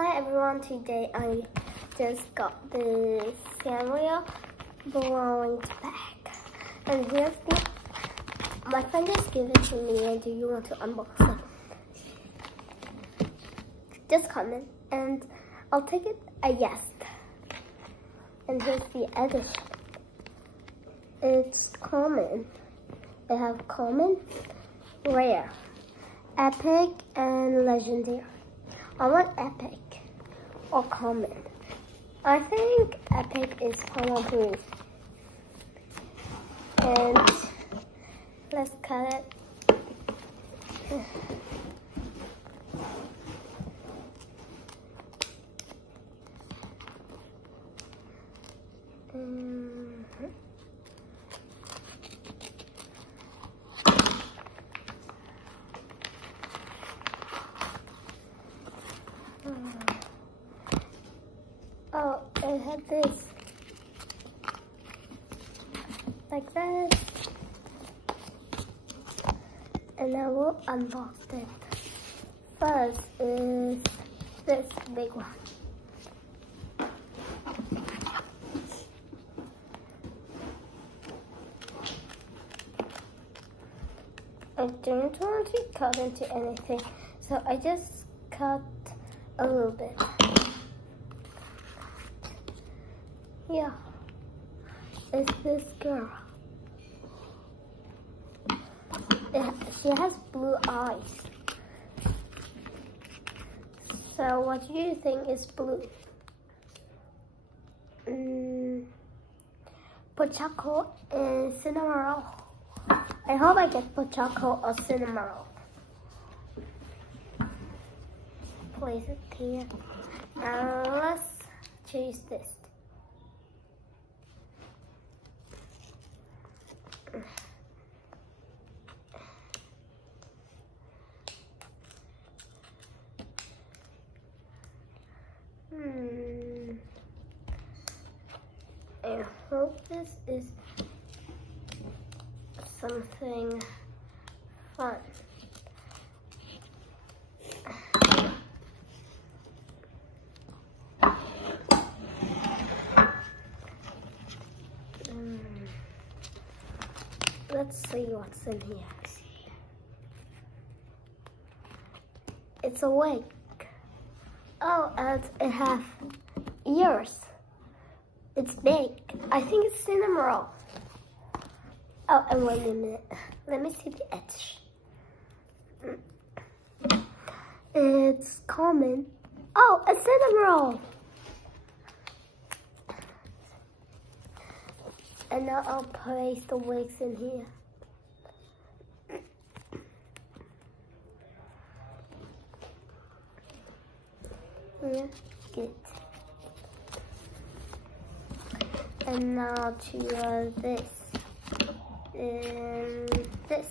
Hi everyone, today I just got this SANRIO blind bag. And here's my friend just gave it to me, and do you want to unbox it? Just comment and I'll take it a yes. And here's the edition. It's common. They have common, rare, epic, and legendary. I want epic or common. I think epic is common proof. And let's cut it. Oh, it had this, like that, and I will unbox it. First is this big one. I don't want to cut into anything, so I just cut a little bit. Yeah, it's this girl. She has blue eyes. So what do you think is blue? Pochaco and cinnamon. I hope I get pochaco or cinnamon. Place it here. Now let's choose this. I hope this is something fun. Let's see what's in here. It's a wig. Oh, and it has ears. It's big. I think it's cinnamon roll. Oh, and wait a minute. Let me see the edge. It's common. Oh, a cinnamon roll. And now I'll place the wigs in here. Yeah, good. And now to this and this.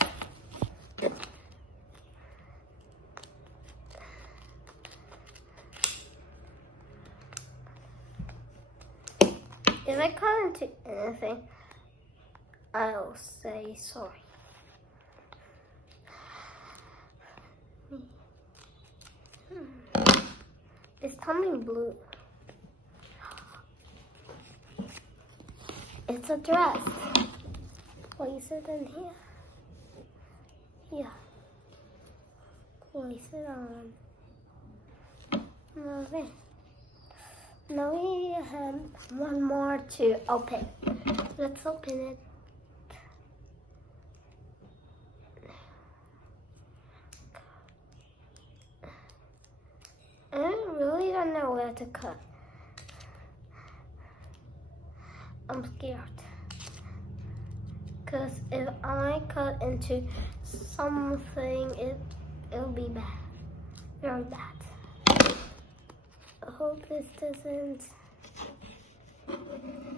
If I cut into anything, I'll say sorry. It's coming blue. It's a dress. Place it in here. Yeah. Place it on. Okay. Now we have one more to open. Let's open it. I really don't know where to cut. I'm scared. Because if I cut into something, it'll be bad. Very bad. I hope this doesn't.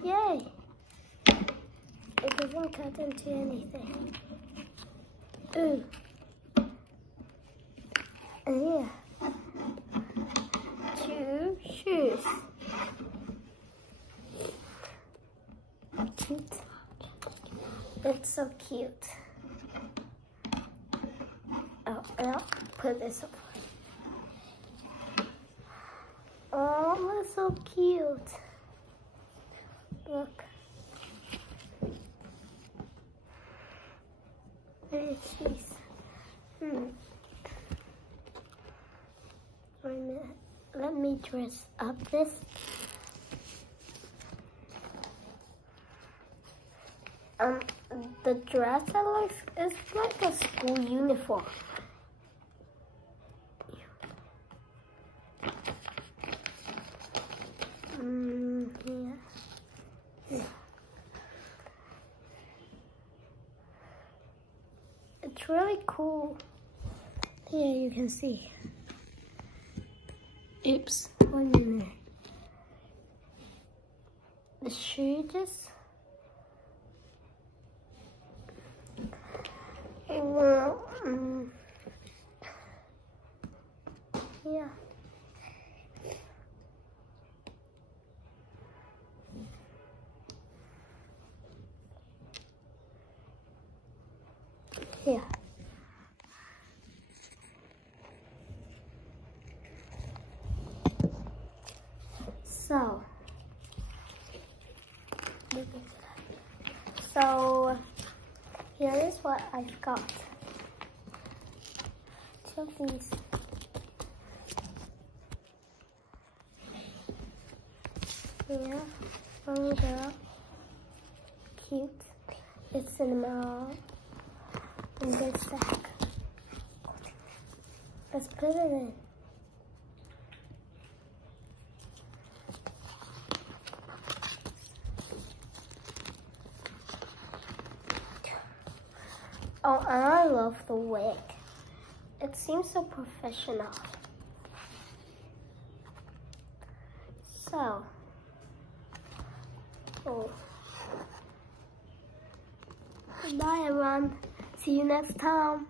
Yay! It doesn't cut into anything. Ooh. And here. Two shoes. Cute. It's so cute. Oh, and I'll put this over. so cute. Look. Where is she? Wait a minute. Let me dress up this. The dress is like a school uniform. Yeah. It's really cool. Here you can see. Oops, 1 minute. The shoe just. Well, yeah. Here. So here is what I've got. Two of these. Yeah, one girl. Cute. It's in this sack. Let's put it in. Oh, and I love the wig. It seems so professional. So, goodbye everyone. See you next time.